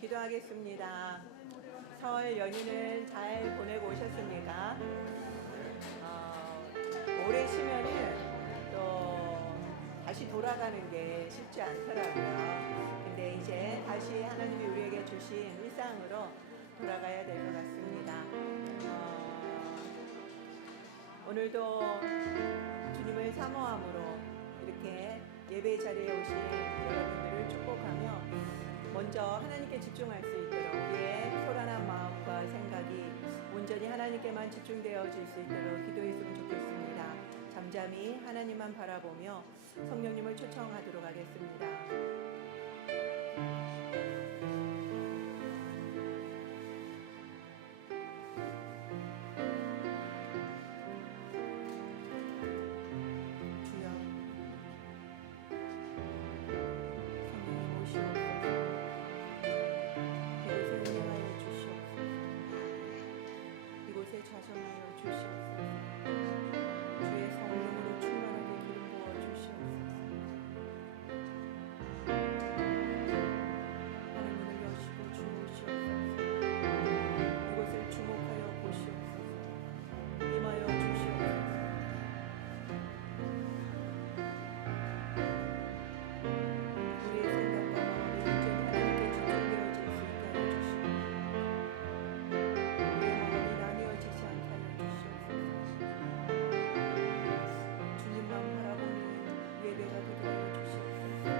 기도하겠습니다. 설 연휴는 잘 보내고 오셨습니까? 오래 쉬면은 또 다시 돌아가는 게 쉽지 않더라고요. 근데 이제 다시 하나님이 우리에게 주신 일상으로 돌아가야 될 것 같습니다. 오늘도 주님을 사모함으로 이렇게 예배 자리에 오신 여러분들을 축복하며 먼저 하나님께 집중할 수 있도록 우리의 소란한 마음과 생각이 온전히 하나님께만 집중되어질 수 있도록 기도했으면 좋겠습니다. 잠잠히 하나님만 바라보며 성령님을 초청하도록 하겠습니다. 좌정하여 주시옵소서. 주의 성령으로 충만하게 기름 부어 주시옵소서. 하늘 문을 여시고 주무시옵소서. 이곳을 주목하여 보시옵소서. 임하여 주시옵소서. 우리의 생각과 마음이 온전히 하나님께 집중되어질 수 있게 하여 주시옵소서.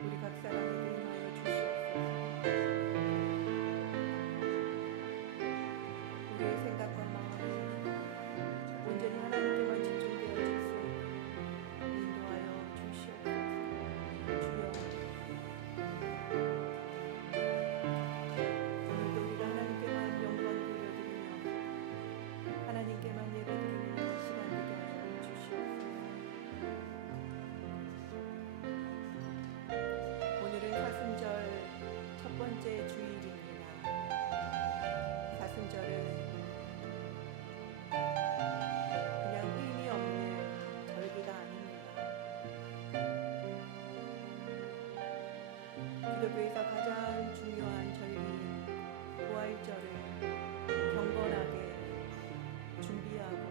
우리 각 사람에게 임하여 주시옵소서. 우리의 생각과 마음이 온전히 하나님께만 집중되어질 수 있도록 인도하여 주시옵소서. 주여, 오늘도 우리가 하나님께만 영광 돌려드리며 하나님께만 예배드리는 시간 되게 하여 주시옵소서. 오늘은 사순절 첫 번째 주일입니다. 사순절은 그냥 의미 없는 절기가 아닙니다. 기독교에서 가장 중요한 절기인 부활절을 경건하게 준비하고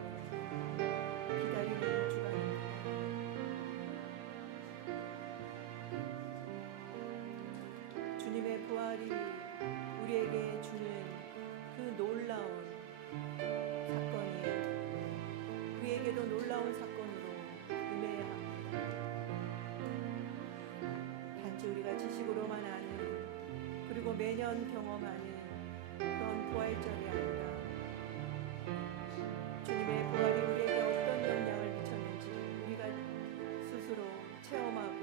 기다리는 주간입니다. 주님의 부활이 우리에게 주는 그 놀라운 사건이 우리에게도 놀라운 사건으로 임해야 합니다. 단지 우리가 지식으로만 아는 그리고 매년 경험하는 그런 부활절이 아니라 주님의 부활이 우리에게 어떤 영향을 미쳤는지 우리가 스스로 체험하고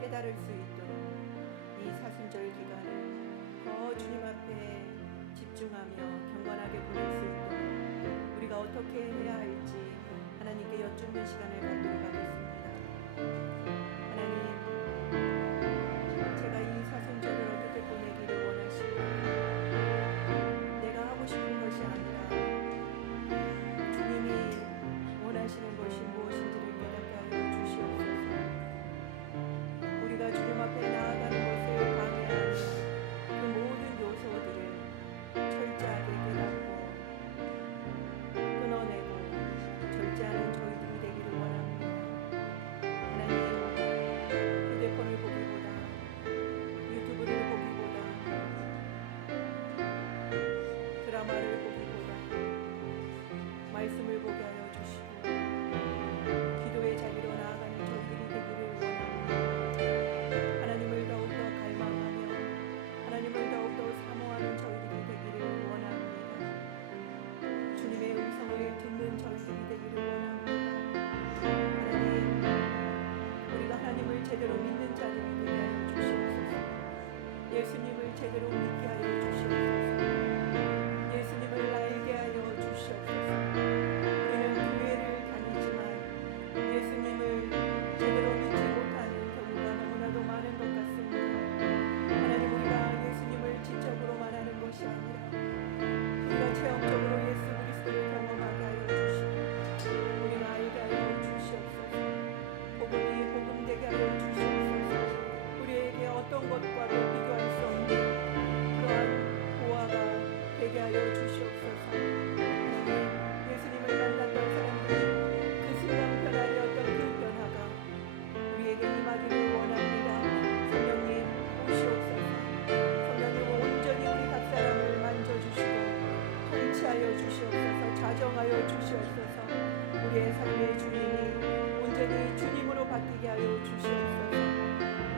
깨달을 수 있도록 이 사순절 기간을 더 주님 앞에 집중하며 경건하게 보낼 수 있도록 우리가 어떻게 해야 할지 하나님께 여쭙는 시간을 갖도록 하겠습니다. 하나님, 제가 이 사순절을 어떻게 보내기를 원하시고 내가 하고 싶은 것이 아니라 주님이 원하시는 것이 무엇인지를 깨닫게 하여 주시옵소서. 우리가 주님 앞에 나아가는 것을 방해하는 그 모든 요소들을 철저하게 깨닫고 끊어내고 절제하는 저희들이 되기를 원합니다. 되게 하여 주시옵소서.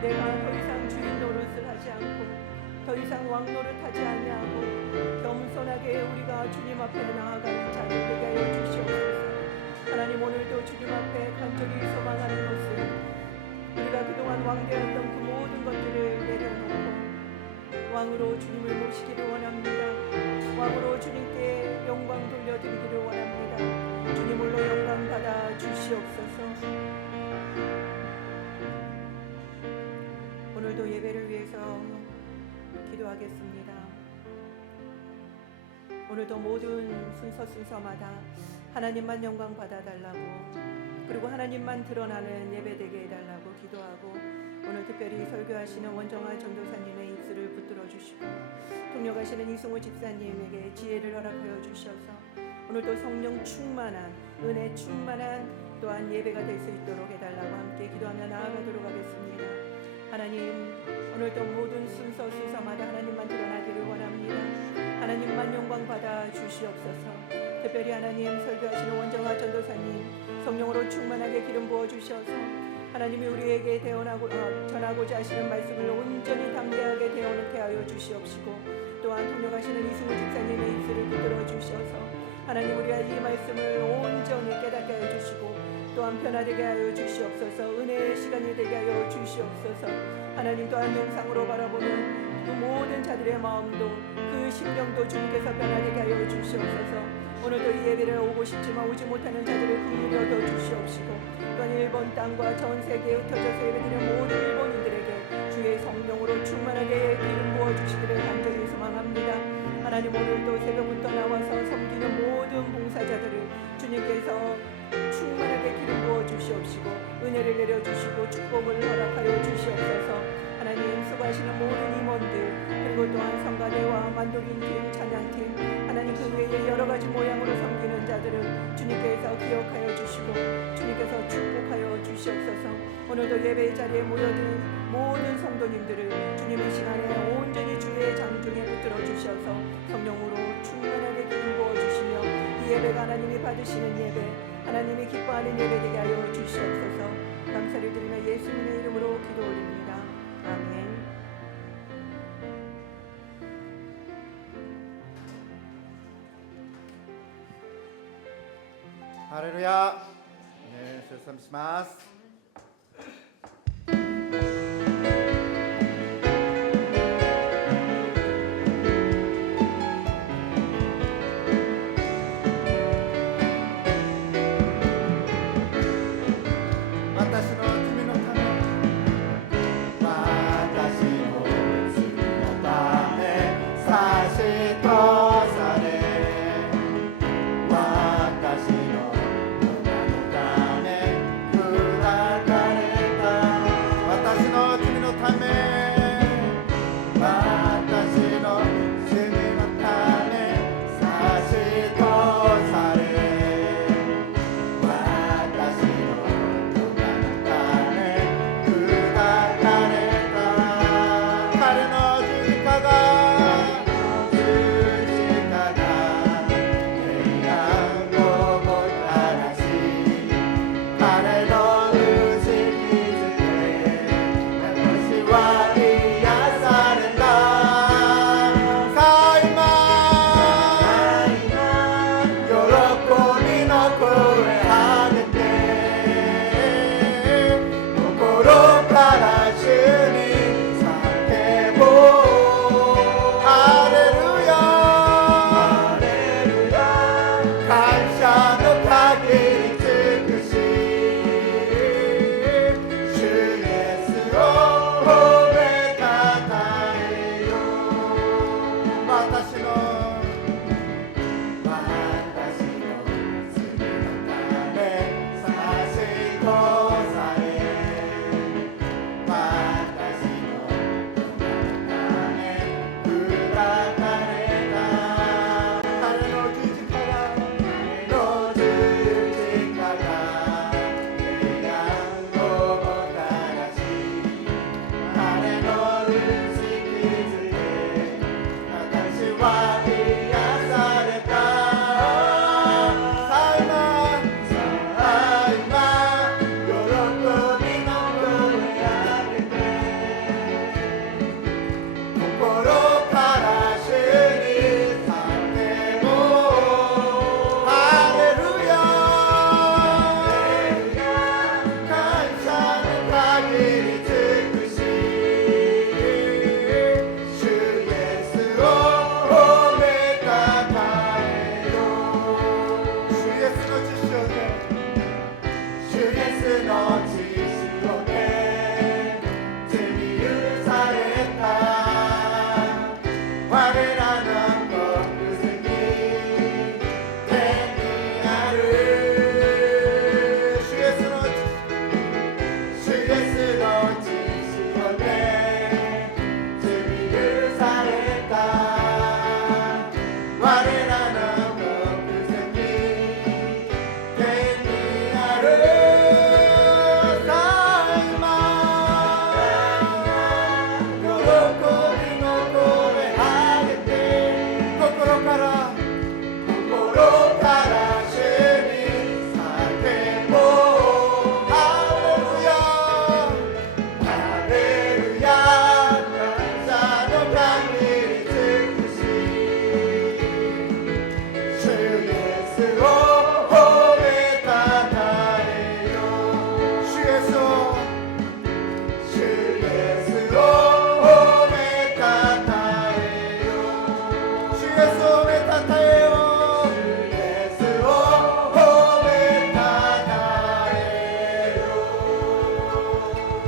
내가 더 이상 주인 노릇을 하지 않고 더 이상 왕 노릇하지 아니하고 겸손하게 우리가 주님 앞에 나아가는 자들 되게 하여 주시옵소서. 하나님, 오늘도 주님 앞에 간절히 소망하는 것은 우리가 그동안 왕되었던 그 모든 것들을 내려놓고 왕으로 주님을 모시기를 원합니다. 왕으로 주님께 영광 돌려드리기를 원합니다. 주님 홀로 영광 받아 주시옵소서. 오늘도 예배를 위해서 기도하겠습니다. 오늘도 모든 순서마다 하나님만 영광 받아달라고, 그리고 하나님만 드러나는 예배 되게 해달라고 기도하고, 오늘 특별히 설교하시는 원정아 전도사님의 입술을 붙들어 주시고 통역하시는 이승호 집사님에게 지혜를 허락하여 주셔서 오늘도 성령 충만한, 은혜 충만한 또한 예배가 될 수 있도록 해달라고 함께 기도하며 나아가도록 하겠습니다. 하나님, 오늘도 모든 순서마다 하나님만 드러나기를 원합니다. 하나님만 영광 받아 주시옵소서. 특별히 하나님, 설교하시는 원정아 전도사님 성령으로 충만하게 기름 부어 주셔서 하나님이 우리에게 전하고자 하시는 말씀을 온전히 담대하게 대언하게 하여 주시옵시고, 또한 통역하시는 이승우 집사님의 입술을 붙들어 주셔서 하나님, 우리가 이 말씀을 온전히 깨닫게 하여 주시고 또한 변화되게 하여 주시옵소서. 은혜의 시간이 되게 하여 주시옵소서. 하나님, 또한 영상으로 바라보는 그 모든 자들의 마음도, 그 심령도 주님께서 변화되게 하여 주시옵소서. 오늘도 이 예배를 오고 싶지만 오지 못하는 자들을 긍휼히 얻어 주시옵시고, 또한 일본 땅과 전 세계에 흩어져서 예배드리는 모든 일본인들에게 주의 성령으로 충만하게 기름 부어 주시기를 간절히 소망합니다. 하나님, 오늘도 새벽부터 나와서 섬기는 모든 봉사자들을 주님께서 충만하게 기름 부어 주시옵시고 은혜를 내려주시고 축복을 허락하여 주시옵소서. 하나님, 수고하시는 모든 임원들, 그리고 또한 성가대와 만독인팀, 찬양팀, 하나님 그 외에 여러 가지 모양으로 섬기는 자들을 주님께서 기억하여 주시고 주님께서 축복하여 주시옵소서. 오늘도 예배 자리에 모여든 모든 성도님들을 주님의 시간에 온전히 주의 장중에 붙들어 주셔서 성령으로 충만하게 기름 부어 주시며 이 예배가 하나님이 받으시는 예배, 하나님이 기뻐하는 예배 되게 하여 주시옵소서. 감사를 드리며 예수님의 이름으로 기도 올립니다. 아멘. 할렐루야. 네, 説明します。私の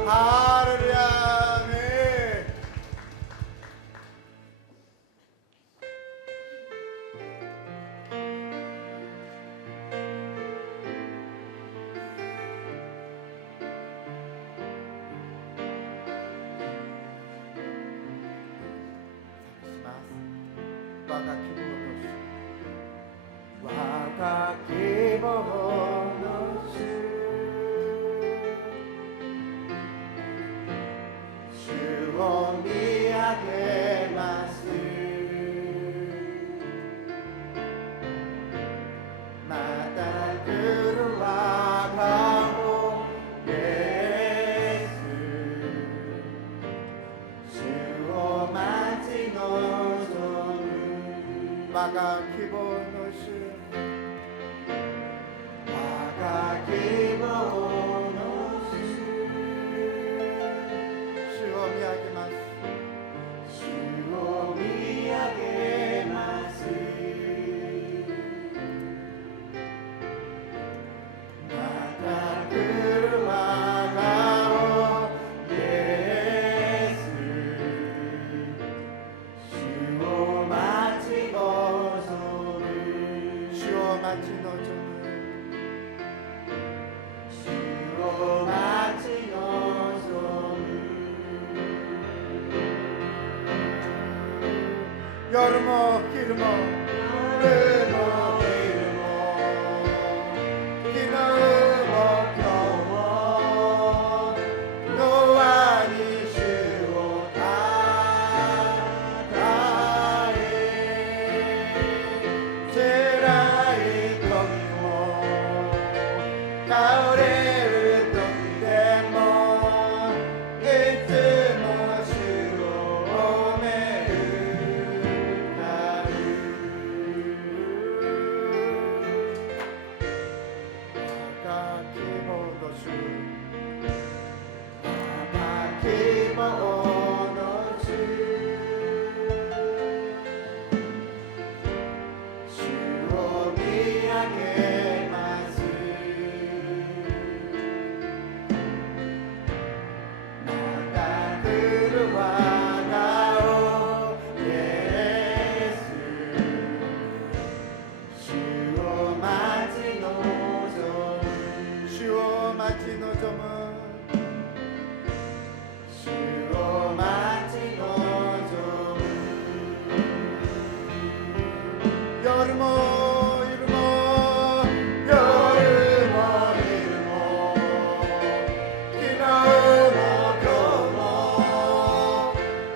할렐루야. 네. 마가 기본노시 마가 기본노시 시오미야게 마스 시오미야게 마스 마가 그르마가오 예수 시오 마치고 시오 마치노 시오 마치노 여름어 기름어 여름어 기름어 기름어 겨워 노아니 시오 다다에 제라이 거기모 가을에 으떡이데모 이트모 시오메 으다루 아가키모노슈 아가키모노슈 시오미야게 마스 나가 들어와가오 예수 시오 마치노점은 시오 마치노점은 시오 마치노점은 여름어 이름어 여름어 이름어 기나모 교모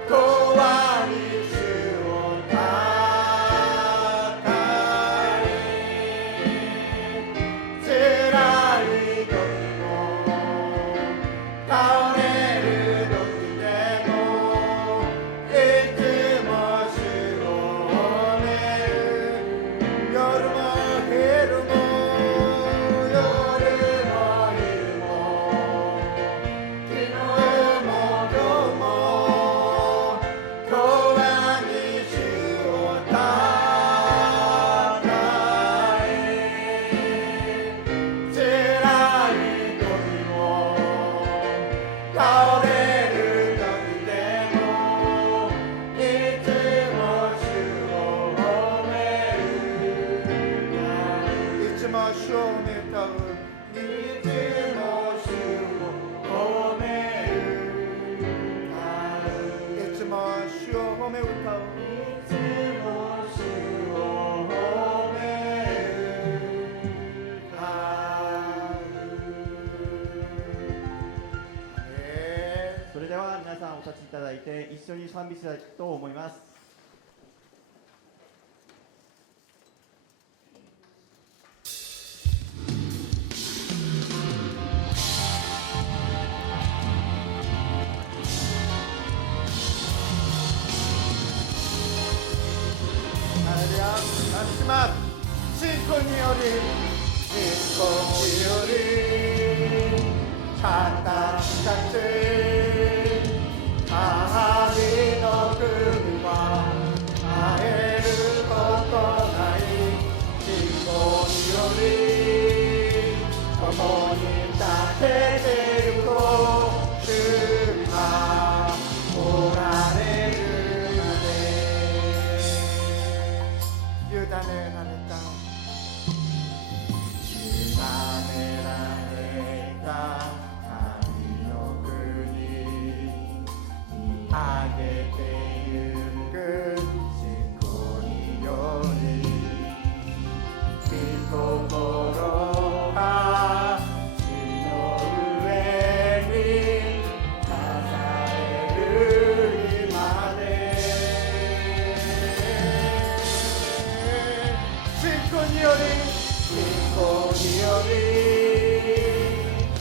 도와니 시오 다다에 제라이 거기모 가을에를 돕기데모 이트모 시오메 여름어 이름어 여름어 이름어 기노모 교모 교환이 시오 다다에 제라이 거기모 가을에를 떠기데모 이트모 시오메 이츠모 시오메 타운 이츠모 시오메 이츠모 시오메 타운 이츠모 시오메 네. それでは皆さんお立ちいただいて一緒に賛美したいと思います。할렐루야. 잠시만 신코니오리 찬다 시작제 하나님 너 그리와 아해를 걷떠나이 신코니오리 어머님 따뜻해 주고 げてゆく信仰により御心が地の上になされる今で信仰により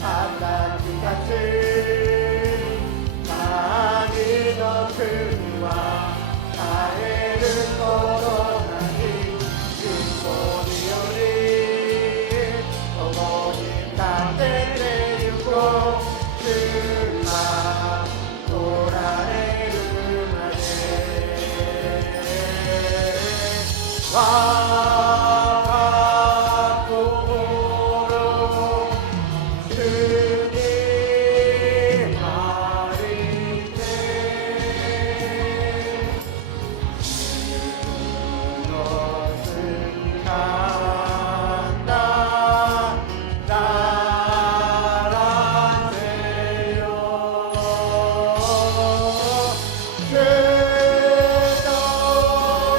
働き立つ神の国は変えることなき信仰により共に立ててゆこう主が来られるまで我が心主にありて主の姿ならせよ主と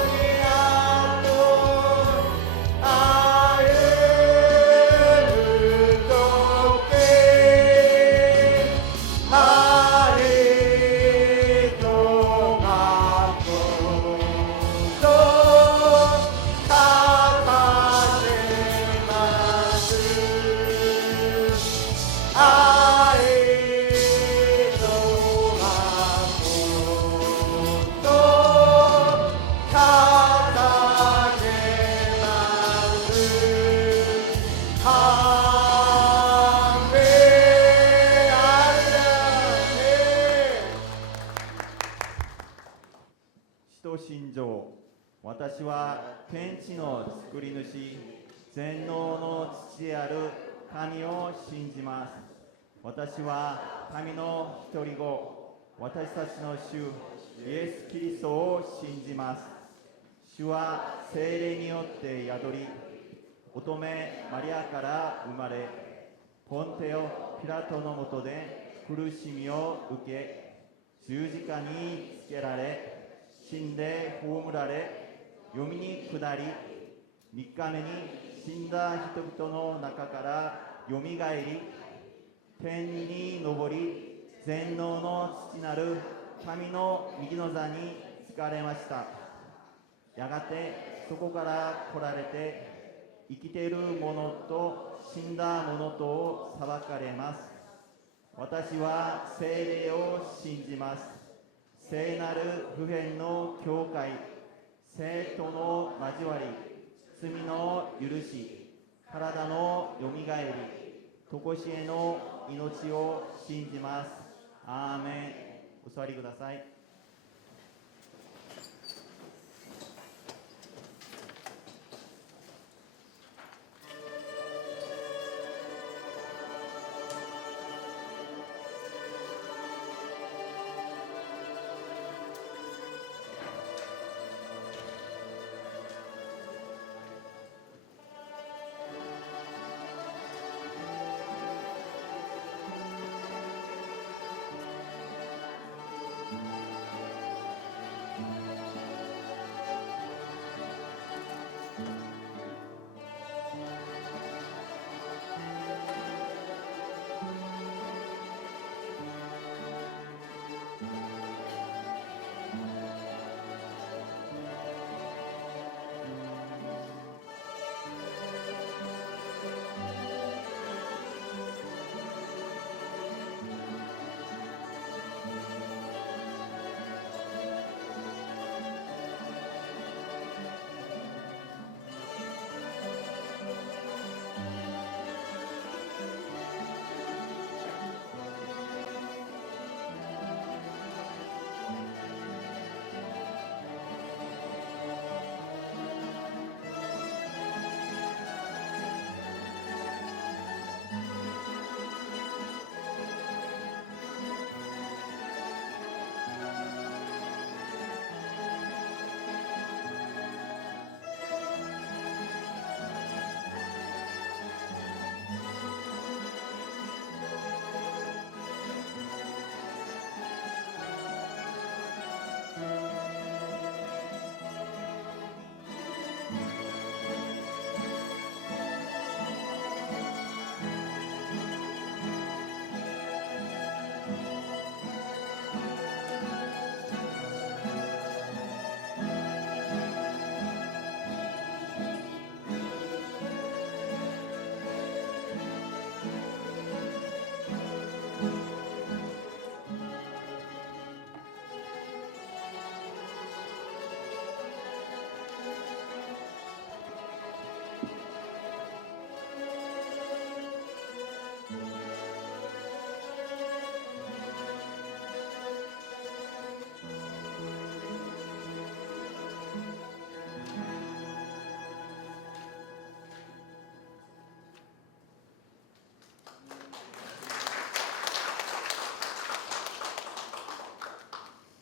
にあと歩むときありとがこと掲げますありとがこと掲げますアーメンアレルヤ使徒信条私は天地の作り主全能の父である神を信じます私は神の一人子私たちの主イエス・キリストを信じます主は聖霊によって宿り乙女マリアから生まれポンテオ・ピラトのもとで苦しみを受け十字架につけられ死んで葬られ読みに下り3日目に死んだ人々の中からよみがえり天に昇り全能の父なる神の右の座に就かれましたやがてそこから来られて生きている者と死んだ者とを裁かれます私は聖霊を信じます聖なる普遍の教会生徒の交わり罪の許し体のよみがえり常しえの命を信じますアーメンお座りください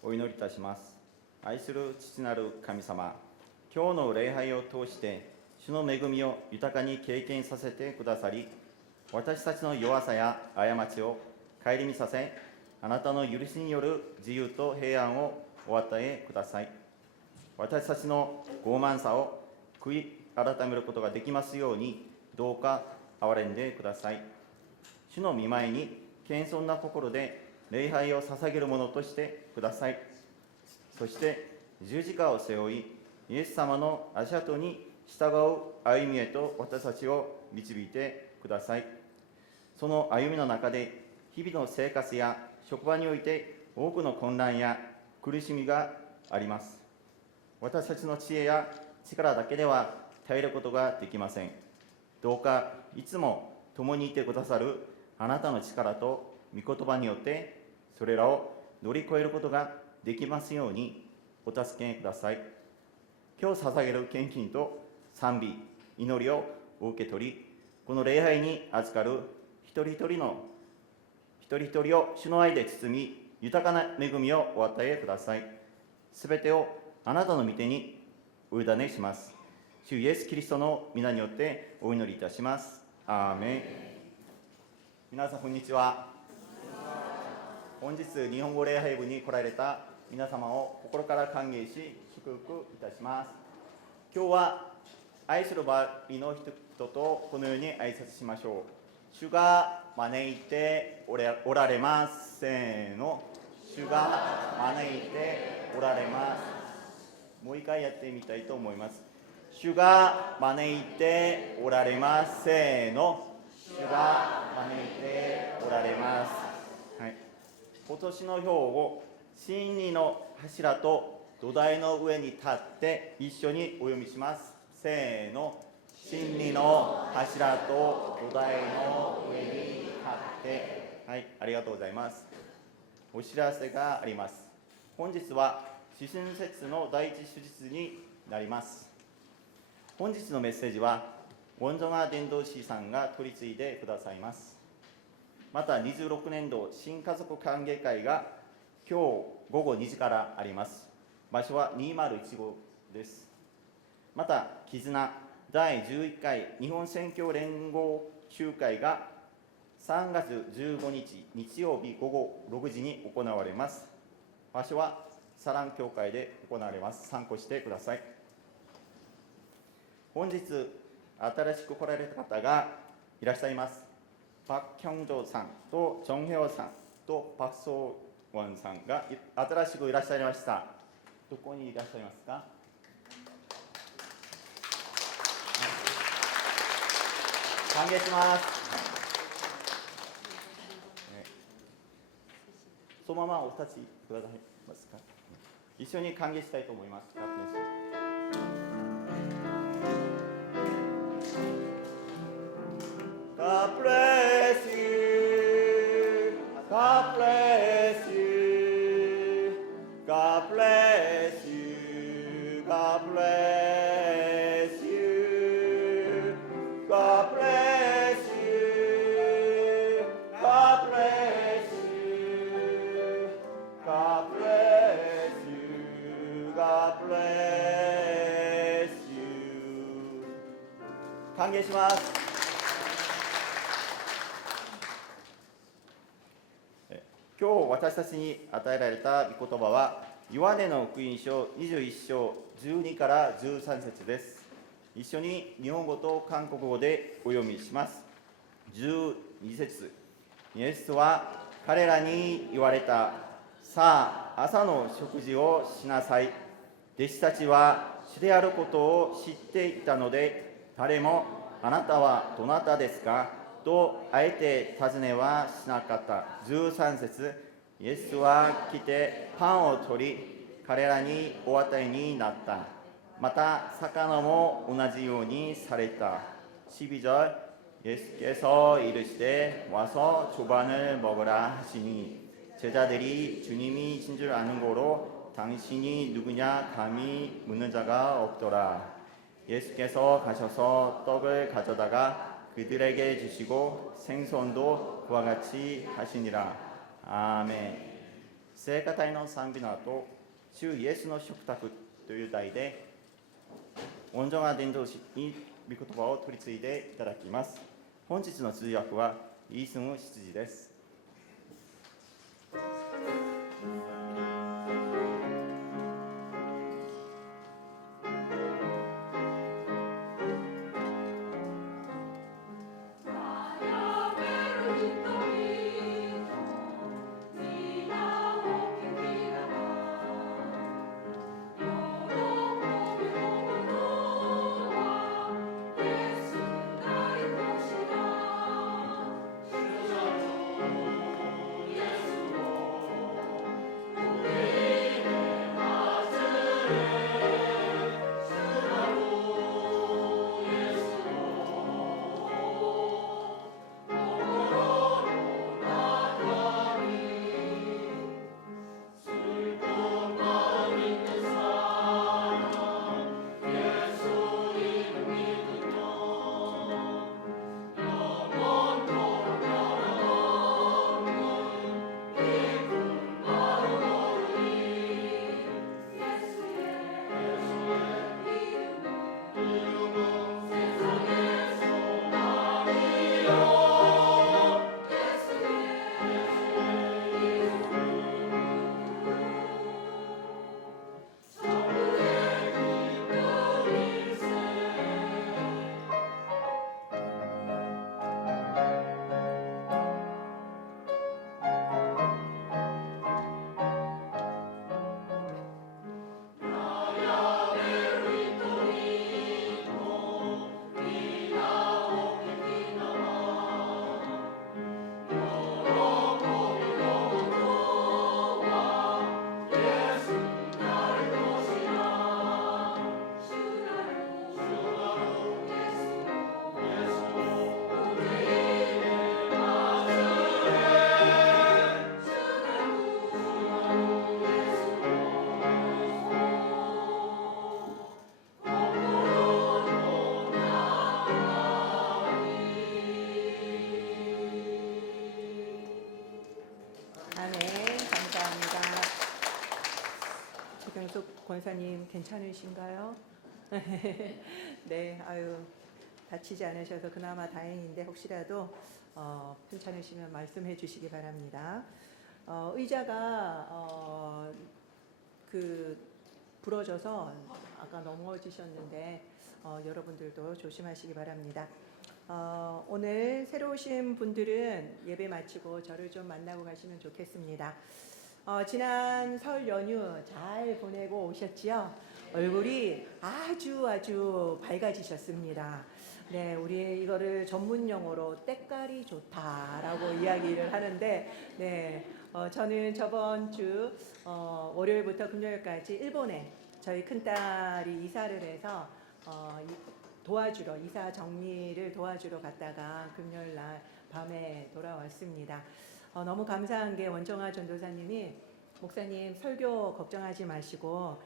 お祈りいたします。愛する父なる神様、今日の礼拝を通して主の恵みを豊かに経験させてくださり、私たちの弱さや過ちを顧みさせ、あなたの許しによる自由と平安をお与えください。私たちの傲慢さを悔い改めることができますように、どうか憐れんでください。主の御前に謙遜な心で礼拝を捧げるものとしてください。そして十字架を背負い、イエス様の足跡に従う歩みへと私たちを導いてください。その歩みの中で日々の生活や職場において多くの混乱や苦しみがあります。私たちの知恵や力だけでは耐えることができません。どうかいつも共にいてくださるあなたの力と御言葉によってそれらを乗り越えることができますようにお助けください。今日捧げる献金と賛美、祈りをお受け取り、この礼拝に預かる一人一人を主の愛で包み、豊かな恵みをお与えください。すべてをあなたの御手にお委ねします。主イエス・キリストの皆によってお祈りいたします。アーメン。皆さんこんにちは。本日日本語礼拝部に来られた皆様を心から歓迎し祝福いたします。今日は愛する周りの人とこのように挨拶しましょう。主が招いておられます。せーの。主が招いておられます。もう一回やってみたいと思います。主が招いておられます。せーの。主が招いておられます。はい。今年の表を真理の柱と土台の上に立って一緒にお読みします。せーの。真理の柱と土台の上に立って。はい、ありがとうございます。お知らせがあります。本日は四旬節の第一手術になります。本日のメッセージは원정아伝道師さんが取り次いでくださいます。また26年度新家族歓迎会が今日午後2時からあります。場所は201号です。また絆第11回日本宣教連合集会が3月15日日曜日午後6時に行われます。場所はサラン教会で行われます。参考してください。本日新しく来られた方がいらっしゃいます。パク・キョンジョさんとチョンヘオさんとパク・ソウォンさんが新しくいらっしゃいました。どこにいらっしゃいますか？歓迎します。そのままお立ちくださいますか？一緒に歓迎したいと思います。God bless you. God bless you. God bless you. God bless you. God bless you. God bless you. God bless you. God bless you. 歓迎します。今日私たちに与えられた御言葉はヨハネの福音書21章12から13節です。一緒に日本語と韓国語でお読みします。12節。イエスは彼らに言われた。さあ朝の食事をしなさい。弟子たちは主であることを知っていたので、誰もあなたはどなたですかとあえて尋ねはしなかった。13節。イエスは来てパンを取り彼らにお与えになった。また魚も同じようにされた。12절 예수께서 이르시되 와서 조반을 먹으라 하시니 제자들이 주님이 신 줄 아는 고로 당신이 누구냐 감히 묻는 자가 없더라. 예수께서 가셔서 떡을 가져다가 그들에게 주시고 생선도 그와 같이 하시니라. 아멘. 聖歌隊の賛美の後、主イエスの食卓という題で、恩女が伝道師に御言葉を取り継いでいただきます。本日の通訳はイースム執事です。조경숙 권사님 괜찮으신가요? 네, 아유 다치지 않으셔서 그나마 다행인데 혹시라도 괜찮으시면 말씀해 주시기 바랍니다. 의자가 부러져서 아까 넘어지셨는데 여러분들도 조심하시기 바랍니다. 오늘 새로 오신 분들은 예배 마치고 저를 좀 만나고 가시면 좋겠습니다. 지난 설 연휴 잘 보내고 오셨지요? 얼굴이 아주 밝아지셨습니다. 네, 우리 이거를 전문 용어로 때깔이 좋다라고 이야기를 하는데, 네, 저는 저번 주 월요일부터 금요일까지 일본에 저희 큰딸이 이사를 해서 도와주러, 이사 정리를 도와주러 갔다가 금요일 날 밤에 돌아왔습니다. 너무 감사한 게 원정아 전도사님이 목사님 설교 걱정하지 마시고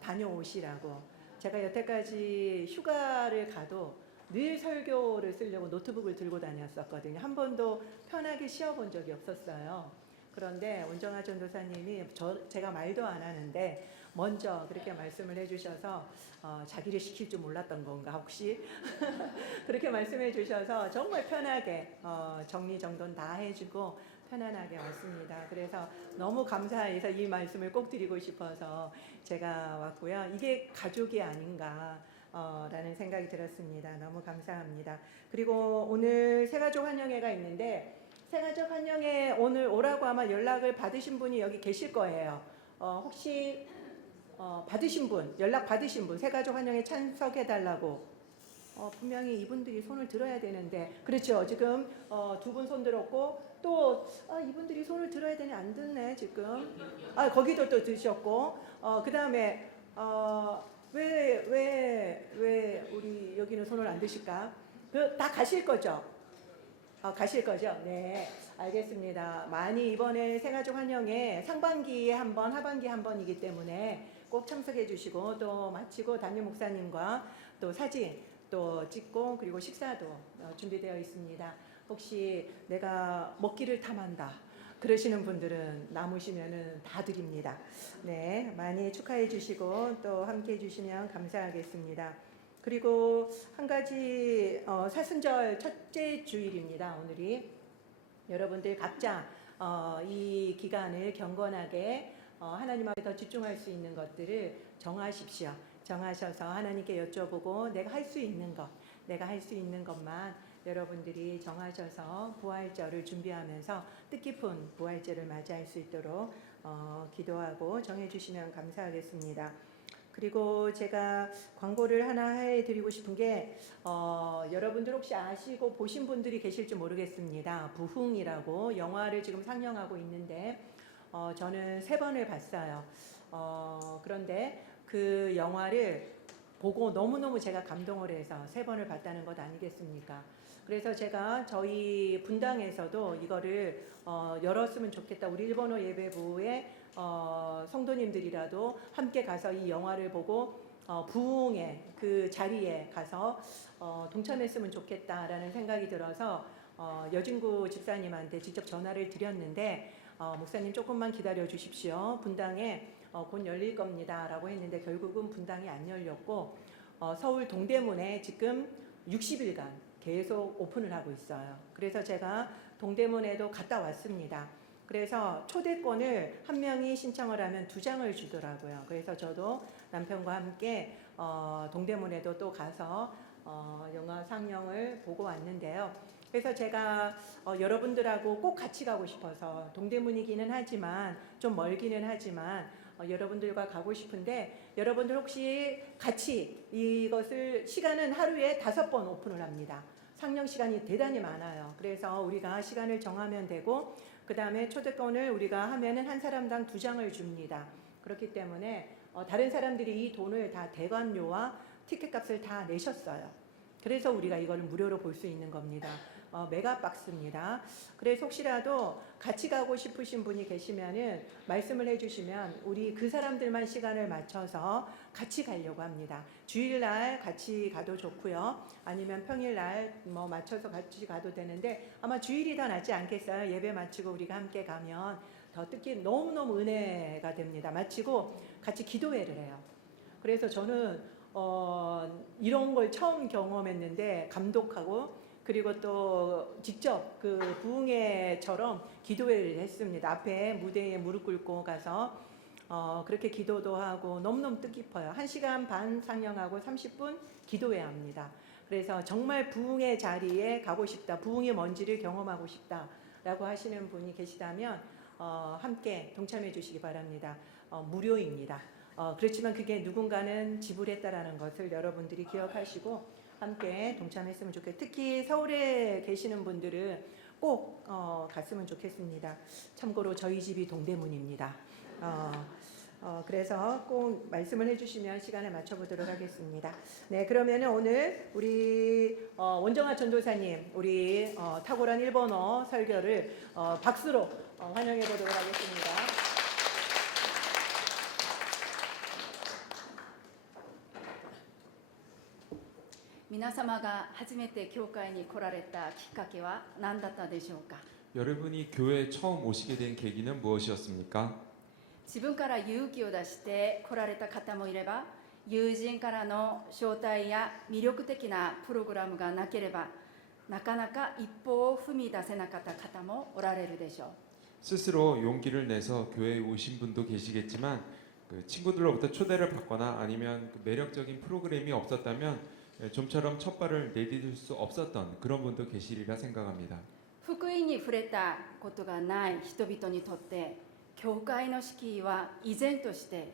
다녀오시라고. 제가 여태까지 휴가를 가도 늘 설교를 쓰려고 노트북을 들고 다녔었거든요. 한 번도 편하게 쉬어본 적이 없었어요. 그런데 원정아 전도사님이 제가 말도 안 하는데 먼저 그렇게 말씀을 해주셔서 자기를 시킬 줄 몰랐던 건가 혹시 그렇게 말씀해 주셔서 정말 편하게 정리정돈 다 해주고 편안하게 왔습니다. 그래서 너무 감사해서 이 말씀을 꼭 드리고 싶어서 제가 왔고요. 이게 가족이 아닌가 라는 생각이 들었습니다. 너무 감사합니다. 그리고 오늘 새가족 환영회가 있는데 새가족 환영회 오늘 오라고 아마 연락을 받으신 분이 여기 계실 거예요. 혹시 받으신 분, 연락 받으신 분, 새가족 환영회 참석해달라고 분명히 이분들이 손을 들어야 되는데 그렇죠. 지금 두 분 손 들었고 또 이분들이 손을 들어야 되네 안 듣네 지금. 거기도 또 드셨고 그 다음에 왜 우리 여기는 손을 안 드실까? 다 가실 거죠? 가실 거죠? 네, 알겠습니다. 많이 이번에 새가족 환영회 상반기에 한 번, 하반기에 한 번이기 때문에 꼭 참석해 주시고 또 마치고 담임 목사님과 또 사진 또 찍고 그리고 식사도 준비되어 있습니다. 혹시 내가 먹기를 탐한다. 그러시는 분들은 남으시면은 다 드립니다. 네, 많이 축하해 주시고 또 함께 해 주시면 감사하겠습니다. 그리고 한 가지 사순절 첫째 주일입니다. 오늘이 여러분들 각자 이 기간을 경건하게 하나님 앞에 더 집중할 수 있는 것들을 정하십시오. 정하셔서 하나님께 여쭤보고 내가 할 수 있는 것, 내가 할 수 있는 것만 여러분들이 정하셔서 부활절을 준비하면서 뜻깊은 부활절을 맞이할 수 있도록 기도하고 정해주시면 감사하겠습니다. 그리고 제가 광고를 하나 해드리고 싶은 게 여러분들 혹시 아시고 보신 분들이 계실지 모르겠습니다. 부흥이라고 영화를 지금 상영하고 있는데 저는 3번을 봤어요. 그런데 그 영화를 보고 너무너무 제가 감동을 해서 3번을 봤다는 것 아니겠습니까? 그래서 제가 저희 분당에서도 이거를 열었으면 좋겠다. 우리 일본어 예배부의 성도님들이라도 함께 가서 이 영화를 보고 부흥의 그 자리에 가서 동참했으면 좋겠다라는 생각이 들어서 여진구 집사님한테 직접 전화를 드렸는데 목사님 조금만 기다려 주십시오. 분당에 곧 열릴 겁니다 라고 했는데 결국은 분당이 안 열렸고 서울 동대문에 지금 60일간 계속 오픈을 하고 있어요. 그래서 제가 동대문에도 갔다 왔습니다. 그래서 초대권을 한 명이 신청을 하면 2장을 주더라고요. 그래서 저도 남편과 함께 동대문에도 또 가서 영화 상영을 보고 왔는데요. 그래서 제가 여러분들하고 꼭 같이 가고 싶어서 동대문이기는 하지만 좀 멀기는 하지만 여러분들과 가고 싶은데 여러분들 혹시 같이 이것을 시간은 하루에 5번 오픈을 합니다. 상영 시간이 대단히 많아요. 그래서 우리가 시간을 정하면 되고 그 다음에 초대권을 우리가 하면은 한 사람당 2장을 줍니다. 그렇기 때문에 다른 사람들이 이 돈을 다 대관료와 티켓값을 다 내셨어요. 그래서 우리가 이걸 무료로 볼 수 있는 겁니다. 메가박스입니다. 그래서 혹시라도 같이 가고 싶으신 분이 계시면은 말씀을 해주시면 우리 그 사람들만 시간을 맞춰서 같이 가려고 합니다. 주일날 같이 가도 좋고요. 아니면 평일날 뭐 맞춰서 같이 가도 되는데 아마 주일이 더 낫지 않겠어요? 예배 마치고 우리가 함께 가면 더 특히 너무너무 은혜가 됩니다. 마치고 같이 기도회를 해요. 그래서 저는 이런 걸 처음 경험했는데 감독하고 그리고 또 직접 그 부흥회처럼 기도회를 했습니다. 앞에 무대에 무릎 꿇고 가서 그렇게 기도도 하고 너무너무 뜻깊어요. 1시간 반 상영하고 30분 기도회 합니다. 그래서 정말 부흥의 자리에 가고 싶다. 부흥의 먼지를 경험하고 싶다라고 하시는 분이 계시다면 함께 동참해 주시기 바랍니다. 무료입니다. 그렇지만 그게 누군가는 지불했다라는 것을 여러분들이 기억하시고 함께 동참했으면 좋겠어요. 특히 서울에 계시는 분들은 꼭 갔으면 좋겠습니다. 참고로 저희 집이 동대문입니다. 그래서 꼭 말씀을 해주시면 시간을 맞춰보도록 하겠습니다. 네, 그러면 오늘 우리 원정아 전도사님 우리 탁월한 일본어 설교를 박수로 환영해 보도록 하겠습니다. 皆様が初めて教会に来られたきっかけは何だったでしょうか。 여러분이 교회에 처음 오시게 된 계기는 무엇이었습니까? 自分から勇気を出して来られた方もいれば、友人からの招待や魅力的なプログラムがなければなかなか一歩を踏み出せなかった方もおられるでしょう。 스스로 용기를 내서 교회에 오신 분도 계시겠지만 그 친구들로부터 초대를 받거나 아니면 그 매력적인 프로그램이 없었다면 좀처럼 첫 발을 내디딜 수 없었던 그런 분도 계시리라 생각합니다. 福音に触れたことがない人々にとって教会の敷居は依然として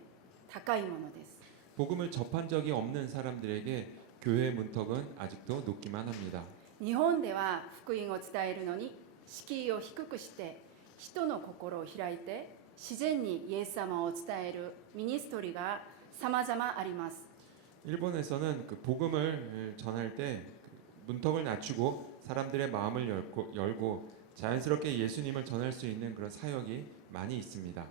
高いものです。 복음을 접한 적이 없는 사람들에게 교회의 문턱은 아직도 높기만 합니다. 日本では福音を伝えるのに敷居を低くして人の心を開いて自然にイエス様を伝えるミニストリが様々あります。 일본에서는 그 복음을 전할 때 문턱을 낮추고 사람들의 마음을 열고 자연스럽게 예수님을 전할 수 있는 그런 사역이 많이 있습니다.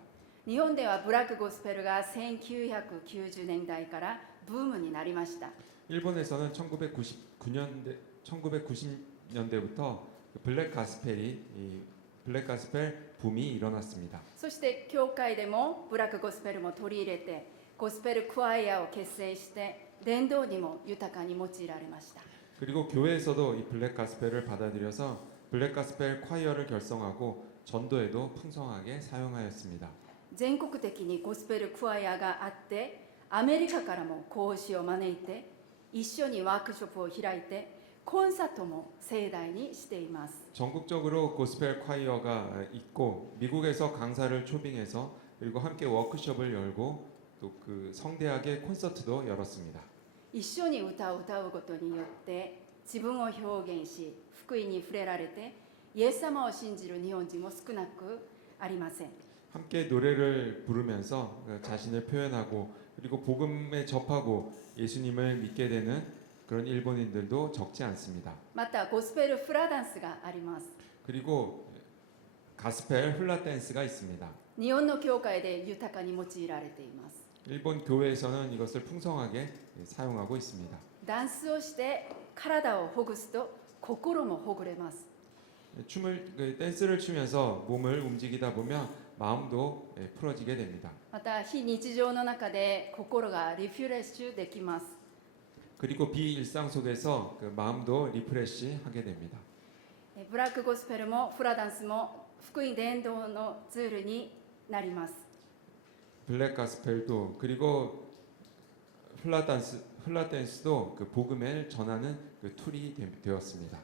日本ではブラックゴスペルが1990年代からブームになりました。 일본에서는 1990년대부터 블랙 가스펠이 블랙 가스펠 붐이 일어났습니다. そして教会でもブラックゴスペルも取り入れてゴスペルクワイアを結成して伝道にも豊かに用いられました。 그리고 교회에서도 이 블랙 가스펠을 받아들여서 블랙 가스펠 콰이어를 결성하고 전도에도 풍성하게 사용하였습니다. 全国的にゴスペルクワイアがあってアメリカからも講師を招いて一緒にワークショップを開いてコンサートも盛大にしています。 전국적으로 고스펠 콰이어가 있고 미국에서 강사를 초빙해서 그리고 함께 워크숍을 열고 또 그 성대하게 콘서트도 열었습니다. 一緒に歌を歌うことによって自分を表現し福音に触れられてイエス様を信じる日本人も少なくありません。 함께 노래를 부르면서 자신을 표현하고 그리고 복음에 접하고 예수님을 믿게 되는 그런 일본인들도 적지 않습니다. またゴスペルフラダンスがあります。 그리고 가스펠 훌라 댄스가 있습니다. 日本の教会で豊かに用いられています。 일본 교회에서는 이것을 풍성하게 사용하고 있습니다. ダンスをして体をほぐすと心もほぐれます。 댄스를 추면서 몸을 움직이다 보면 마음도 풀어지게 됩니다. また非日常の中で心がリフレッシュできます。 그리고 비일상 속에서 그 마음도 리프레시하게 됩니다. ブラックゴスペルもフラダンスも福音伝道のツールになります。 블랙 가스펠도 그리고 훌라 댄스도 그 복음을 전하는 그 툴이 되었습니다.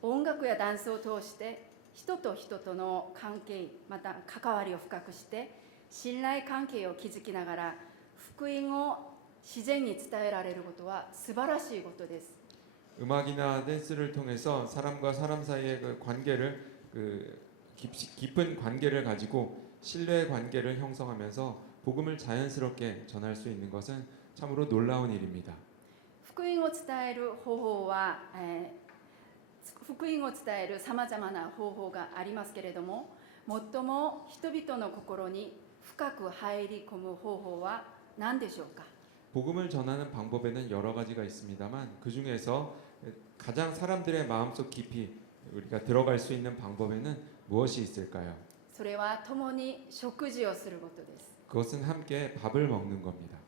音楽やダンスを通して人と人との関係また関わりを深くして信頼関係を築きながら福音を自然に伝えられることは素晴らしいことです。 음악이나 댄스를 통해서 사람과 사람 사이의 그 관계를 깊은 관계를 가지고 신뢰의 관계를 형성하면서 복음을 자연스럽게 전할 수 있는 것은 참으로 놀라운 일입니다. 福音を伝える方法は、福音を伝えるさまざまな方法がありますけれども、最も人々の心に深く入り込む方法は何でしょうか。 복음을 전하는 방법에는 여러 가지가 있습니다만 그 중에서 가장 사람들의 마음속 깊이 우리가 들어갈 수 있는 방법에는 무엇이 있을까요? それは共に食事をすることです。 그것은 함께 밥을 먹는 겁니다.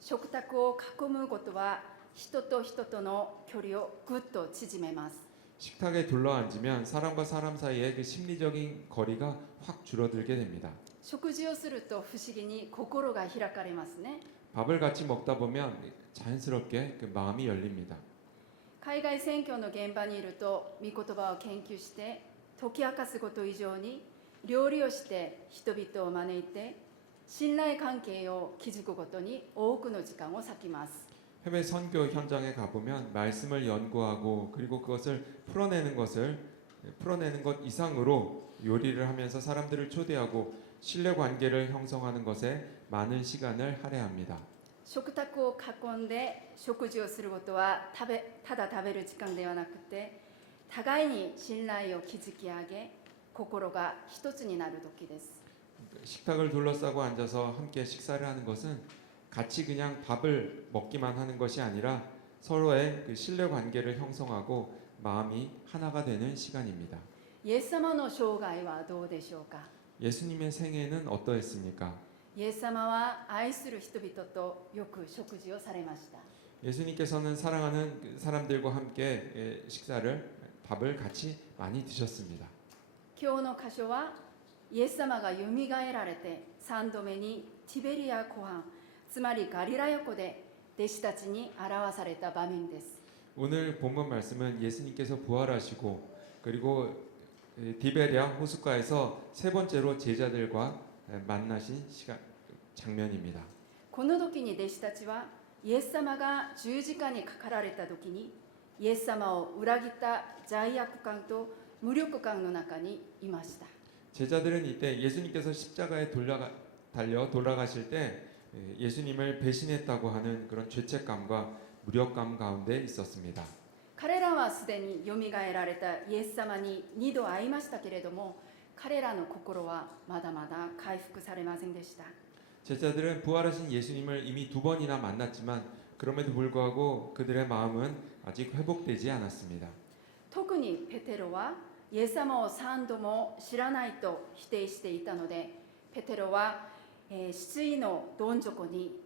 食卓を囲むことは人と人との距離をぐっと縮めます。 식탁에 둘러앉으면 사람과 사람 사이의 그 심리적인 거리가 확 줄어들게 됩니다. 食事をすると不思議に心が開かれますね。 밥을 같이 먹다 보면 자연스럽게 그 마음이 열립니다. 海外宣教の現場にいると御言葉を研究して解き明かすこと以上に料理をして人々を招いて信頼関係を築くことに多くの時間を割きます。 해외 선교 현장에 가보면 말씀을 연구하고 그리고 그것을 풀어내는 것 이상으로 요리를 하면서 사람들을 초대하고 신뢰 관계를 형성하는 것에 많은 시간을 할애합니다. 食卓を囲んで食事をすることはただ食べる時間ではなくて互いに信頼を築き上げ心が一つになる時です。 식탁을 둘러싸고 앉아서 함께 식사를 하는 것은 같이 그냥 밥을 먹기만 하는 것이 아니라 서로의 그 신뢰 관계를 형성하고 마음이 하나가 되는 시간입니다. イエス様の生涯はどうでしょうか。 예수님의 생애는 어떠했습니까? イエス様は愛する人々とよく食事をされました。 예수님께서는 사랑하는 사람들과 함께 밥을 같이 많이 드셨습니다. 今日の箇所はイエス様がよみがえられて3度目にティベリア湖畔つまりガリラヤ湖で弟子たちに表された場面です。 오늘 본문 말씀은 예수님께서 부활하시고 그리고 디베랴 호숫가에서 세 번째로 제자들과 만나신 장면입니다. この時に弟子たちはイエス様が十字架にかかられた時にイエス様を裏切った罪悪感と無力感の中にいました。 제자들은 이때 예수님께서 십자가에 달려 돌아가실 때 예수님을 배신했다고 하는 그런 죄책감과 무력감 가운데 있었습니다. 彼らはすでによみがえられたイエス様に2度会いましたけれども彼らの心はまだまだ回復されませんでした。 제자들은 부활하신 예수님을 이미 2번이나 만났지만 그럼에도 불구하고 그들의 마음은 아직 회복되지 않았습니다. 特にペテロはイエス様を3度も知らないと否定していたので、ペテロは、失意のどん底に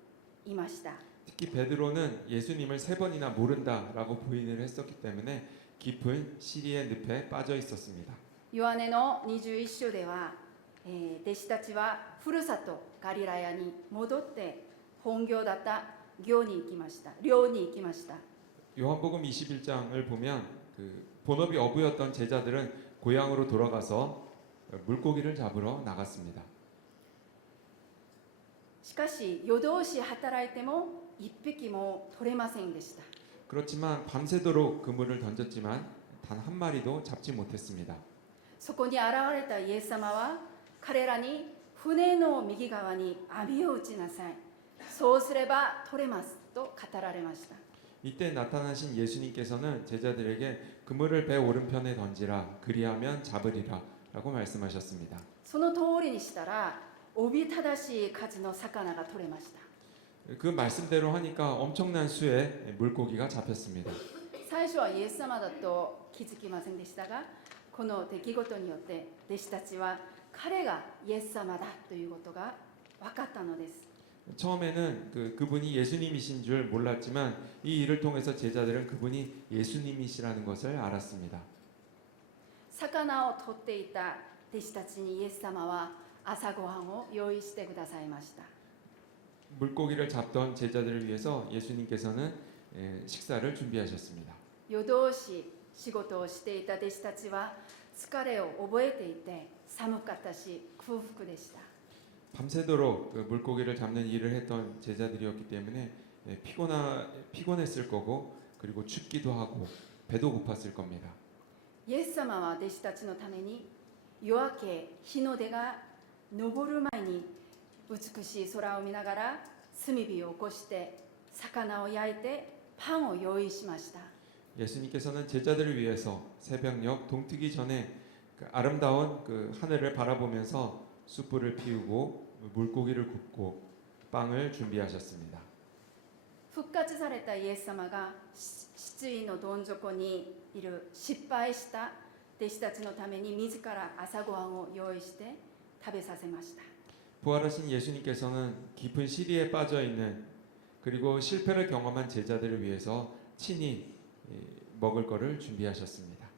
いました。 특히 베드로는 예수님을 3번이나 모른다라고 부인을 했었기 때문에 깊은 시리의 늪에 빠져 있었습니다. ヨハネの21章では、弟子たちはふるさとガリラヤに戻って本業だった漁に行きました。 요한복음 21장을 보면 그 본업이 어부였던 제자들은 고향으로 돌아가서 물고기를 잡으러 나갔습니다. しかし夜通し働いても一匹も取れませんでした。 그렇지만 밤새도록 그물을 던졌지만 단 한 마리도 잡지 못했습니다. そこに現れたイエス様は彼らに船の右側に網を打ちなさい。そうすれば取れますと語られました。 이때 나타나신 예수님께서는 제자들에게 그물을 배 오른편에 던지라 그리하면 잡으리라 라고 말씀하셨습니다. その通りにしたらおびただしい数の魚が取れました。 그 말씀대로 하니까 엄청난 수의 물고기가 잡혔습니다. 最初はイエス様だと気づきませんでしたが、この出来事によって弟子たちは彼がイエス様だということが分かったのです。 처음에는 그분이 예수님이신 줄 몰랐지만 이 일을 통해서 제자들은 그분이 예수님이시라는 것을 알았습니다. 魚を取っていた弟子たちにイエス様は朝ごはんを用意してくださいました。 물고기를 잡던 제자들을 위해서 예수님께서는 식사를 준비하셨습니다. 夜通し仕事をしていた弟子たちは疲れを覚えていて寒かったし空腹でした。 밤새도록 그 물고기를 잡는 일을 했던 제자들이었기 때문에 피곤했을 거고 그리고 춥기도 하고 배도 고팠을 겁니다. イエス様は弟子たちのために夜明け日の出が昇る前に美しい空を見ながら炭火を起こして魚を焼いてパンを用意しました。 예수님께서는 제자들을 위해서 새벽녘 동트기 전에 그 아름다운 그 하늘을 바라보면서 숯불을 피우고 물고기를 굽고 빵을 준비하셨습니다. 復活されたイエス様が失意のどん底にいる失敗した弟子たちのために自ら朝ごはんを用意して食べさせました。 부활하신 예수님께서는 깊은 시리에 빠져 있는 그리고 실패를 경험한 제자들을 위해서 친히 먹을 것을 준비하셨습니다.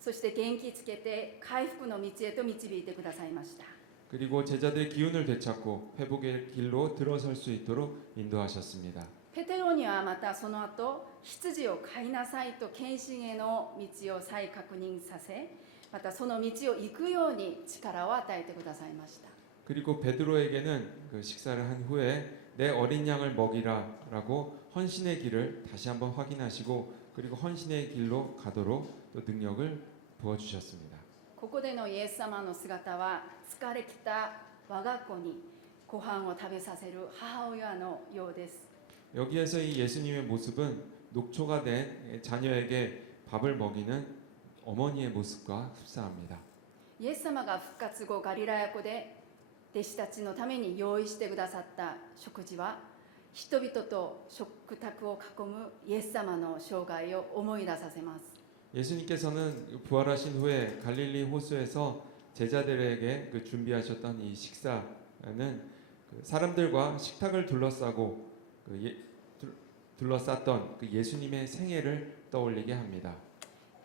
そして元気つけて回復の道へと導いてくださいました。 그리고 제자들의 기운을 되찾고 회복의 길로 들어설 수 있도록 인도하셨습니다. ペテロにはまたその後羊を飼いなさいと献身への道を再確認させ、またその道を行くように力を与えてくださいました。 그리고 베드로에게는 그 식사를 한 후에 내 어린 양을 먹이라라고 헌신의 길을 다시 한번 확인하시고 그리고 헌신의 길로 가도록 또 능력을 부어주셨습니다. ここでのイエス様の姿は疲れきた我が子にご飯を食べさせる母親のようです。 여기에서 이 예수님의 모습은 녹초가 된 자녀에게 밥을 먹이는 어머니의 모습과 흡사합니다. イエス様が復活後ガリラヤ湖で弟子たちのために用意してくださった食事は人々と食卓を囲むイエス様の生涯を思い出させます。 예수님께서는 부활하신 후에 갈릴리 호수에서 제자들에게 그 준비하셨던 이 식사는 그 사람들과 식탁을 둘러싸고 둘러쌌던 그 예수님의 생애를 떠올리게 합니다.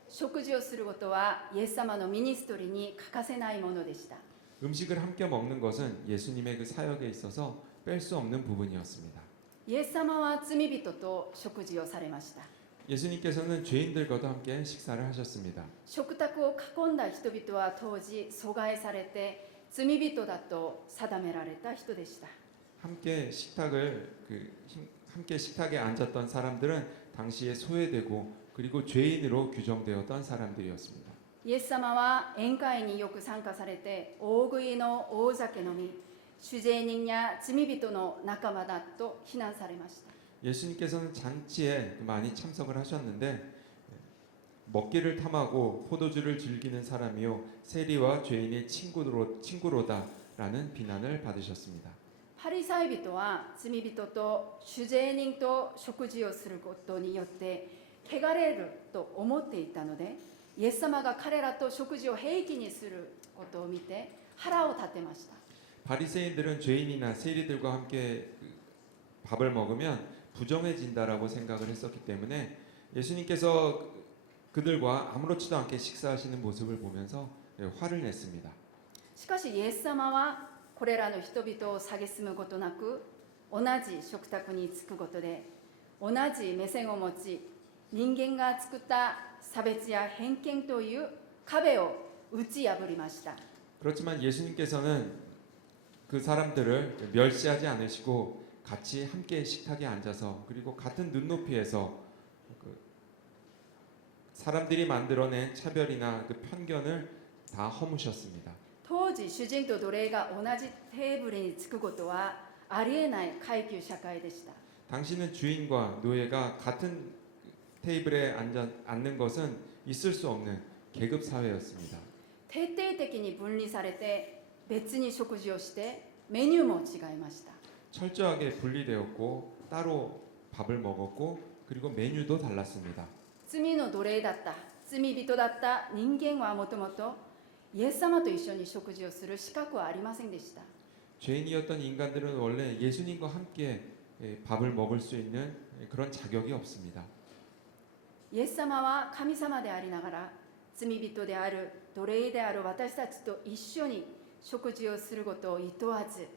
食事をすることはイエス様のミニストリーに欠かせないものでした。 음식을 함께 먹는 것은 예수님의 그 사역에 있어서 뺄 수 없는 부분이었습니다. イエス様は罪人と食事をされました。 예수님께서는 죄인들과도 함께 식사를 하셨습니다. 食卓を囲んだ人々は当時阻害されて罪人だと定められた人でした。 함께 식탁에 앉았던 사람들은 당시에 소외되고 그리고 죄인으로 규정되었던 사람들이었습니다. イエス様は宴会によく参加されて大食いの大酒飲み、酒税人や罪人の仲間だと非難されました。 예수님께서는 잔치에 많이 참석을 하셨는데 먹기를 탐하고 포도주를 즐기는 사람이요 세리와 죄인의 친구로다라는 비난을 받으셨습니다. パリサイ人は罪人と酒税人と食事をすることによって汚れると思っていたので、イエス様が彼らと食事を平気にすることを見て腹を立てました。 바리새인들은 죄인이나 세리들과 함께 밥을 먹으면 부정해진다라고 생각을 했었기 때문에 예수님께서 그들과 아무렇지도 않게 식사하시는 모습을 보면서 화를 냈습니다. しかしイエス様はこれらの人々を蔑むことなく、同じ食卓に着くことで同じ目線を持ち、人間が作った差別や偏見という壁を打ち破りました。 그렇지만 예수님께서는 그 사람들을 멸시하지 않으시고 같이 함께 식탁에 앉아서 그리고 같은 눈높이에서 그 사람들이 만들어낸 차별이나 그 편견을 다 허무셨습니다. 当時主人と奴隷が同じテーブルに着くことはありえない階級社会でした。 당시는 주인과 노예가 같은 테이블에 앉는 것은 있을 수 없는 계급 사회였습니다. 徹底的に分離されて別に食事をしてメニューも違いました。 철저하게 분리되었고 따로 밥을 먹었고 그리고 메뉴도 달랐습니다. 罪の奴隷だった罪人だった人間はもともとイエス様と一緒に食事をする資格はありませんでした。 죄인이었던 인간들은 원래 예수님과 함께 밥을 먹을 수 있는 그런 자격이 없습니다. イエス様は神様でありながら罪人である奴隷である私たちと一緒に食事をすることを厭わず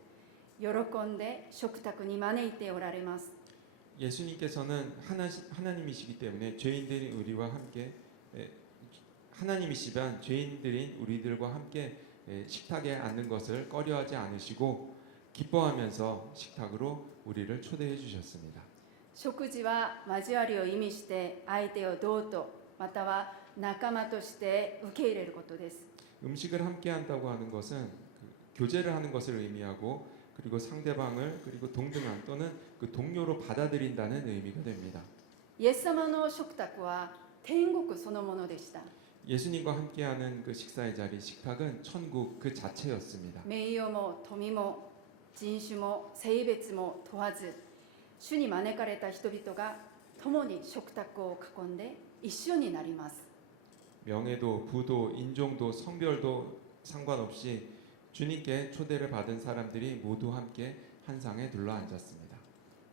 喜んで食卓に招いておられます。 예수님께서는 하나님이시기 때문에 죄인들인 우리와 함께 하나님이시면 죄인들인 우리들과 함께 식탁에 앉는 것을 꺼려하지 않으시고 기뻐하면서 식탁으로 우리를 초대해 주셨습니다. 食事は交わりを意味して相手を同等または仲間として受け入れることです。 음식을 함께 한다고 하는 것은 교제를 하는 것을 의미하고 그리고 상대방을 그리고 동등한 또는 그 동료로 받아들인다는 의미가 됩니다. イエス様の食卓は天国そのものでした。 예수님과 함께하는 그 식사의 자리 식탁은 천국 그 자체였습니다. 名誉も富も人種も性別も問わず主に招かれた人々が共に食卓を囲んで一緒になります。 명예도 부도 인종도 성별도 상관없이 주님께 초대를 받은 사람들이 모두 함께 한 상에 둘러 앉았습니다.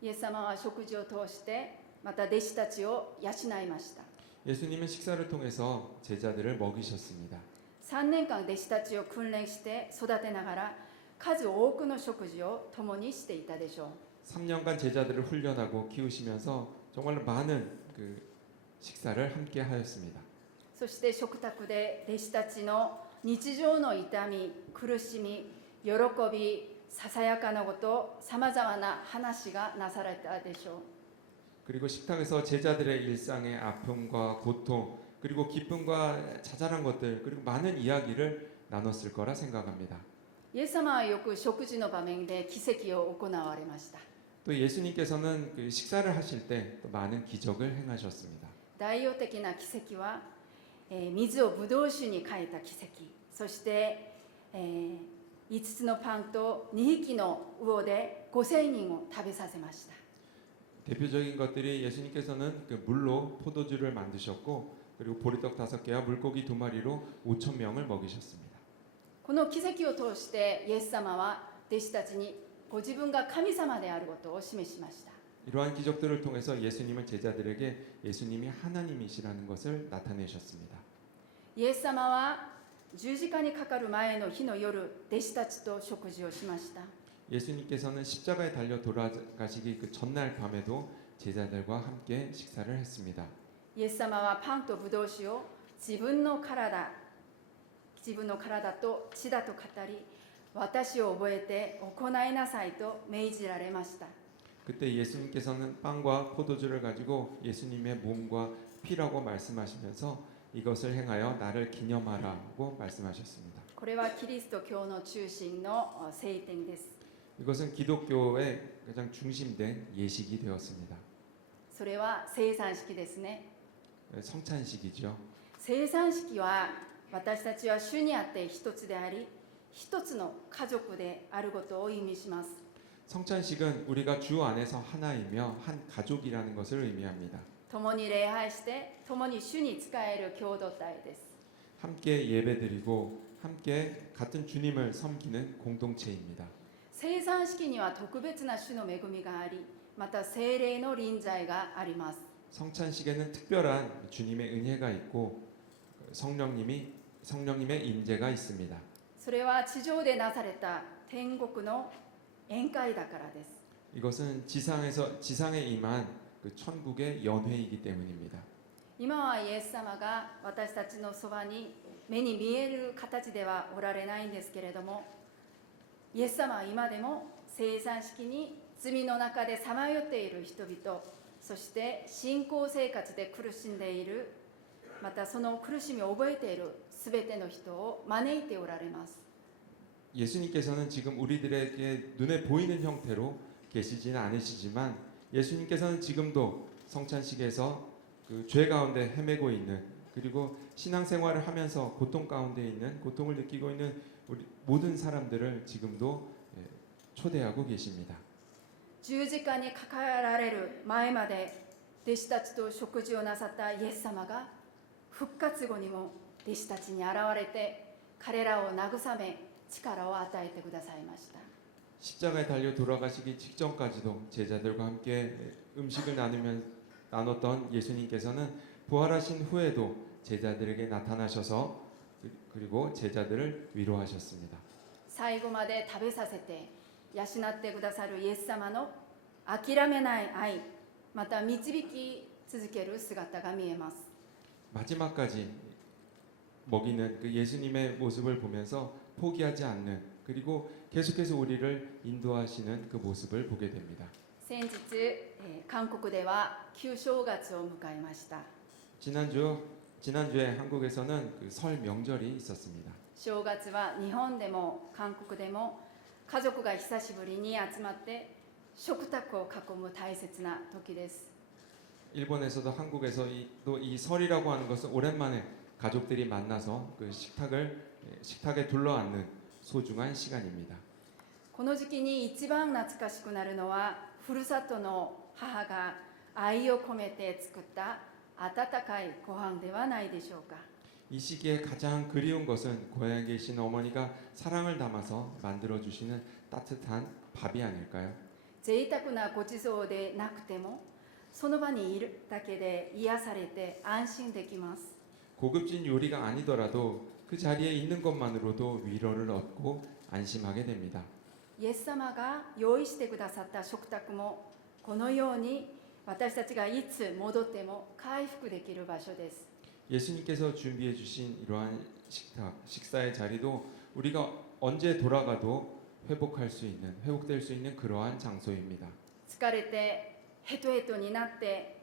イエス様は食事を通してまた弟子たちを養いました。 예수님은 식사를 통해서 제자들을 먹이셨습니다. 3年間弟子たちを訓練して育てながら数多くの食事を共にしていたでしょう。 3년간 제자들을 훈련하고 키우시면서 정말 많은 그 식사를 함께 하였습니다. そして食卓で弟子たちの日常の痛み、苦しみ、喜び、ささやかなこと、さまざまな話がなされたでしょう。 그리고 식탁에서 제자들의 일상의 아픔과 고통 그리고 기쁨과 자잘한 것들 그리고 많은 이야기를 나눴을 거라 생각합니다. イエス様はよく食事の場面で奇跡を行われました。 또 예수님께서는 그 식사를 하실 때 또 많은 기적을 행하셨습니다. 代表的な奇跡は、水をブドウ酒に変えた奇跡、そして、5つのパンと2匹の魚で5000人を食べさせました。 대표적인 것들이 예수님께서는 그 물로 포도주를 만드셨고 그리고 보리떡 5개와 물고기 2마리로 5천 명을 먹이셨습니다. この奇跡を通してイエス様は弟子たちにご自分が神様であることを示しました。 이러한 기적들을 통해서 예수님은 제자들에게 예수님이 하나님이시라는 것을 나타내셨습니다. イエス様は十字架にかかる前の日の夜、弟子たちと食事をしました。 예수님께서는 십자가에 달려 돌아가시기 그 전날 밤에도 제자들과 함께 식사를 했습니다. イエス様はパンとブドウ酒を自分の体と血だと語り、私を覚えて行いなさいと命じられました。 그때 예수님께서는 빵과 포도주를 가지고 예수님의 몸과 피라고 말씀하시면서 이것을 행하여 나를 기념하라고 말씀하셨습니다. これはキリスト教の中心の聖典です。 이것은 기독교의 가장 중심된 예식이 되었습니다. それは聖餐式ですね。 성찬식이죠. 聖餐式は私たちは主にあって一つであり、一つの家族であることを意味します。 성찬식은 우리가 주 안에서 하나이며 한 가족이라는 것을 의미합니다. 共に礼拝して共に主に仕える共同体です。 함께 예배드리고 함께 같은 주님을 섬기는 공동체입니다. 聖餐式には特別な主の恵みがあり、また聖霊の臨在があります。 성찬식에는 특별한 주님의 은혜가 있고 성령님의 임재가 있습니다. それは地上でなされた天国の宴会だからです。 이것은 지상에 임한 그 천국의 연회이기 때문입니다. 今はイエス様が私たちのそばに目に見える形ではおられないんですけれども、イエス様は今でも聖餐式に罪の中でさまよっている人々、そして信仰生活で苦しんでいる、またその苦しみを覚えているすべての人を招いておられます。 예수님께서는 지금 우리들에게 눈에 보이는 형태로 계시지는 않으시지만 예수님께서는 지금도 성찬식에서 그 죄 가운데 헤매고 있는, 그리고 신앙생활을 하면서 고통 가운데 있는, 고통을 느끼고 있는 우리 모든 사람들을 지금도 초대하고 계십니다. 十字架にかかられる前まで弟子たちと食事をなさったイエス様が復活後にも弟子たちに現れて彼らを慰め力を与えてくださいました。 십자가에 달려 돌아가시기 직전까지도 제자들과 함께 음식을 나눴던 예수님께서는 부활하신 후에도 제자들에게 나타나셔서 그리고 제자들을 위로하셨습니다. 最後まで食べさせて養ってくださるイエス様の諦めない愛、また導き続ける姿が見えます。 마지막까지 먹이는 그 예수님의 모습을 보면서 포기하지 않는, 그리고 계속해서 우리를 인도하시는 그 모습을 보게 됩니다. 先日、韓国では旧正月を迎えました。 지난주에 한국에서는 그 설 명절이 있었습니다. 正月は日本でも韓国でも家族が久しぶりに集まって食卓を囲む大切な時です。 일본에서도 한국에서 또 이 설이라고 하는 것은 오랜만에 가족들이 만나서 그 식탁에 둘러앉는 소중한 시간입니다. この時期に一番懐かしくなるのはふるさとの母が愛を込めて作った温かいご飯ではないでしょうか。 이 시기에 가장 그리운 것은 고향에 계신 어머니가 사랑을 담아서 만들어 주시는 따뜻한 밥이 아닐까요? 贅沢なごちそうでなくてもその場にいるだけで癒されて安心できます。 고급진 요리가 아니더라도 그 자리에 있는 것만으로도 위로를 얻고 안심하게 됩니다. イエス様が用意してくださった食卓もこのように私たちがいつ戻っても回復できる場所です。 예수님께서 준비해 주신 이러한 식사의 자리도 우리가 언제 돌아가도 회복될 수 있는 그러한 장소입니다. 疲れてヘトヘトになって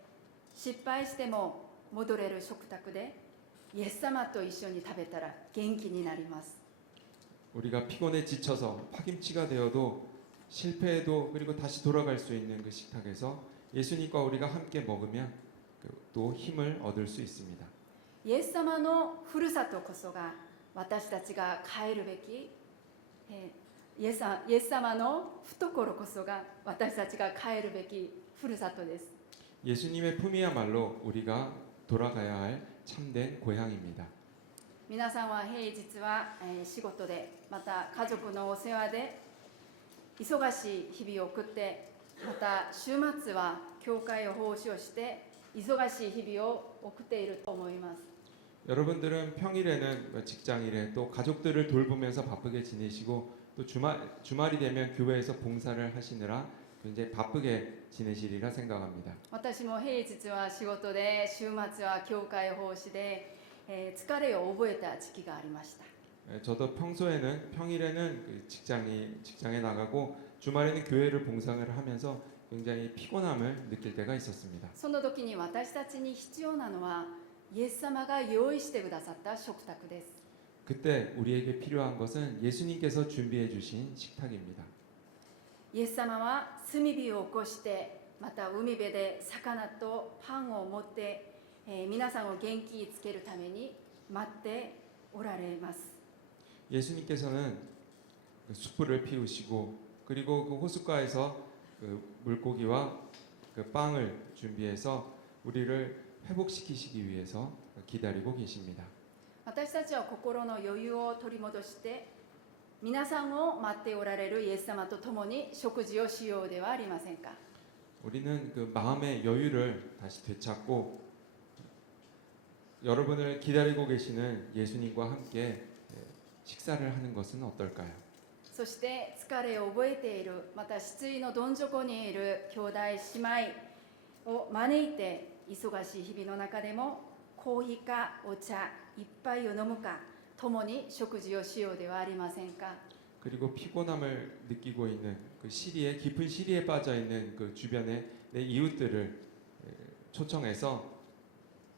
失敗しても戻れる食卓でイエス様と一緒に食べたら元気になります。 우리가 피곤에 지쳐서 파김치가 되어도 실패해도 그리고 다시 돌아갈 수 있는 그 식탁에서 예수님과 우리가 함께 먹으면 또 힘을 얻을 수 있습니다. イエス様のふるさとこそが私たちが帰るべき、イエス様の懐こそが私たちが帰るべきふるさとです。 예수님의 품이야말로 우리가 돌아가야 할 참된 고향입니다. 皆さんは平日は仕事でまた家族のお世話で忙しい日々を送って、また週末は教会を奉仕をして忙しい日々を送っていると思います。 여러분들은 평일에는 직장일에 또 가족들을 돌보면서 바쁘게 지내시고 또 주말이 되면 교회에서 봉사를 하시느라 굉장히 바쁘게 지내시리라 생각합니다. 私も平日は仕事で週末は教会奉仕で、疲れを覚えた時期がありました。 저도 평일에는 그 직장에 나가고 주말에는 교회를 봉사를 하면서 굉장히 피곤함을 느낄 때가 있었습니다. その時に私たちに必要なのはイエス様が用意してくださった食卓です。 그때 우리에게 필요한 것은 예수님께서 준비해 주신 식탁입니다. イエス様は炭火を起こしてまた海辺で魚とパンを持って、皆さんを元気づけるために待っておられます。 예수님께서는 숯불을 피우시고 그리고 그 호숫가에서 그 물고기와 그 빵을 준비해서 우리를 회복시키시기 위해서 기다리고 계십니다. 私たちは心の余裕を取り戻して皆さんを待っておられるイエス様と共に食事をしようではありませんか。 우리는 그 마음의 여유를 다시 되찾고 여러분을 기다리고 계시는 예수님과 함께 식사를 하는 것은 어떨까요? そして疲れを覚えている、また失意のどん底にいる兄弟姉妹を招いて、忙しい日々の中でもコーヒーかお茶一杯を飲むか、共に食事をしようではありませんか。 그리고 피곤함을 느끼고 있는 그 시리에 깊은 시리에 빠져 있는 그 주변의 내 이웃들을 초청해서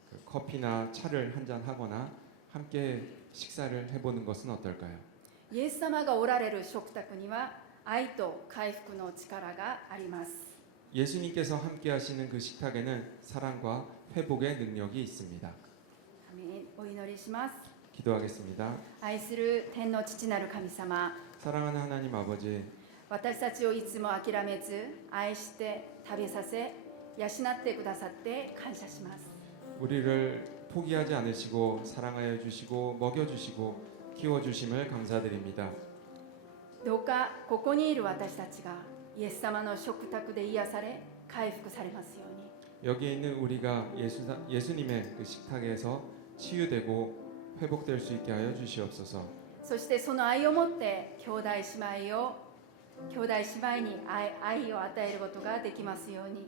그 커피나 차를 한잔 하거나 함께 식사를 해보는 것은 어떨까요? イエス様がおられる食卓には愛と回復の力があります。 예수님께서 함께 하시는 그 식탁에는 사랑과 회복의 능력이 있습니다. アメン。お祈りします。 기도하겠습니다. 愛する天の父なる神様、 사랑하는 하나님 아버지, 私たちをいつも諦めず愛して食べさせ養ってくださって感謝します。 우리를 포기하지 않으시고 사랑하여 주시고 먹여 주시고 키워 주심을 감사드립니다. どうかここにいる私たちがイエス様の食卓で癒され回復されますように。 여기 있는 우리가 예수님의 그 식탁에서 치유되고 회복될 수 있게 하여 주시옵소서. そしてその愛をもって兄弟姉妹に愛を与えることができますように。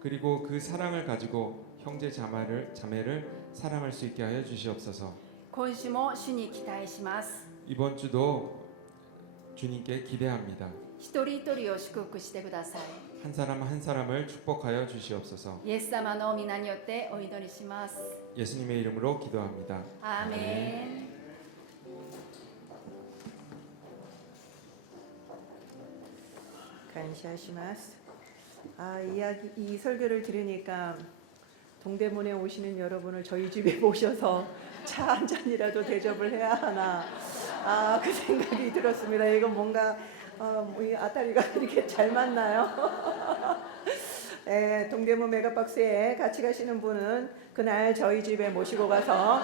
그리고 그 사랑을 가지고 형제 자매를 사랑할 수 있게 하여 주시옵소서. 今週も主に期待します。 이번 주도 주님께 기대합니다. 一人一人を祝福してください。 한 사람 한 사람을 축복하여 주시옵소서. イエス様の皆によってお祈りします。 예수님의 이름으로 기도합니다. アーメン。 감사하시마스. 이 설교를 들으니까 동대문에 오시는 여러분을 저희 집에 모셔서 차 한 잔이라도 대접을 해야 하나, 그 생각이 들었습니다. 이건 뭔가 이 아따리가 이렇게 잘 맞나요? 네, 동대문 메가박스에 같이 가시는 분은 그날 저희 집에 모시고 가서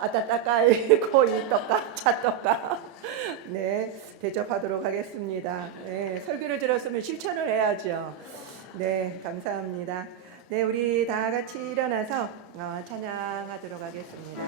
아따따까이 코이 떡가 차떡가 네 대접하도록 하겠습니다. 네, 설교를 들었으면 실천을 해야죠. 네, 감사합니다. 네, 우리 다 같이 일어나서 찬양하도록 하겠습니다.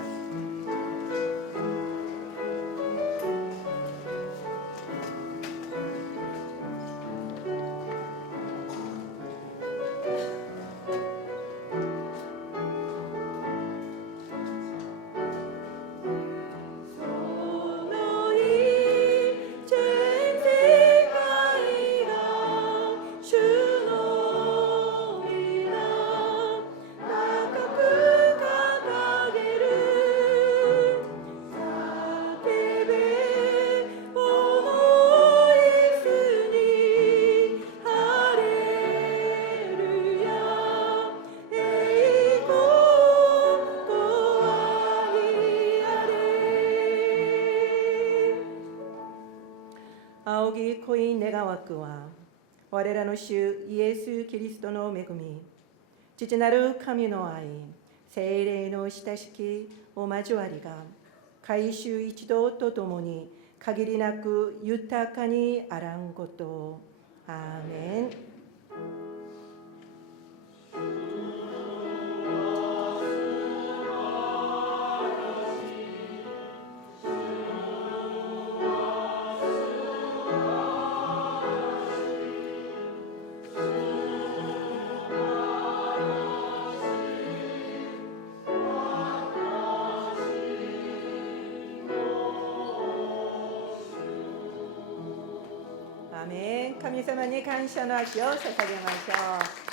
아오기 코인 내가 왔구와 我らの主イエス・キリストの恵み、父なる神の愛、聖霊の親しきお交わりが改宗一同とともに限りなく豊かにあらんことを。アーメン。アーメン。神様に感謝の足を捧げましょう。